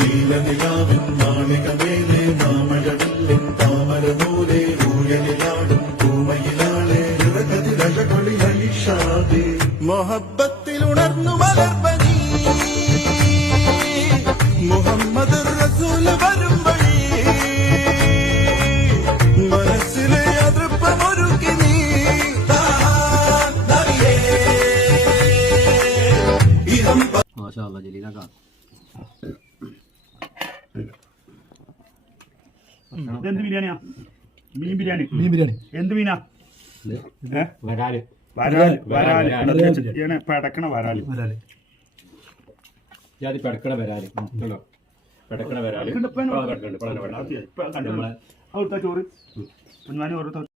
നീലനിലാവിൻ മാളികമേലെ മാമഴവില്ലിൻ താമരനൂലെ ഊയലിലാടും പൂമയിലാളെ ഷാദി മൊഹബത്തിൽ ഉണർന്നു മലർവനി മുഹമ്മദ് റസൂൽ വരും വഴി മനസ്സിലെ അതൃപ്പമൊരുക്കി നീ എന്ത് ബിരിയാണിയാ? മീൻ ബിരിയാണി. മീൻ ബിരിയാണി എന്ത് മീനാ? വരാല്. വരാല് വരാല് പെടക്കണ വരാല്. വരാല് പെടക്കണ വരാല്. പെടക്കണ വരാല്. അവിടുത്തെ ചോറ് കുഞ്ഞാനി ഓരോ